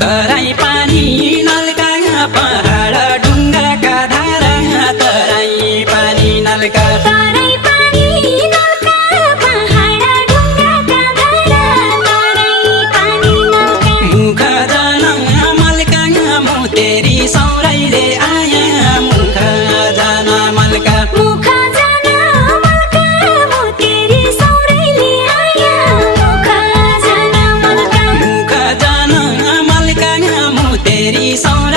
तराई पानी नलका पहाड ढुङ्गाका धारा तराई पानी नलका तराई पानी नलका पहाड ढुङ्गाका धारा तराई पानी नलका मुख जान मलका मुतेरी सौराइले आया मुख जान मलका मुख जान मलका मुतेरी सौराइले आया मुख जान मलका मुख जान मलका मुतेरी सौराइले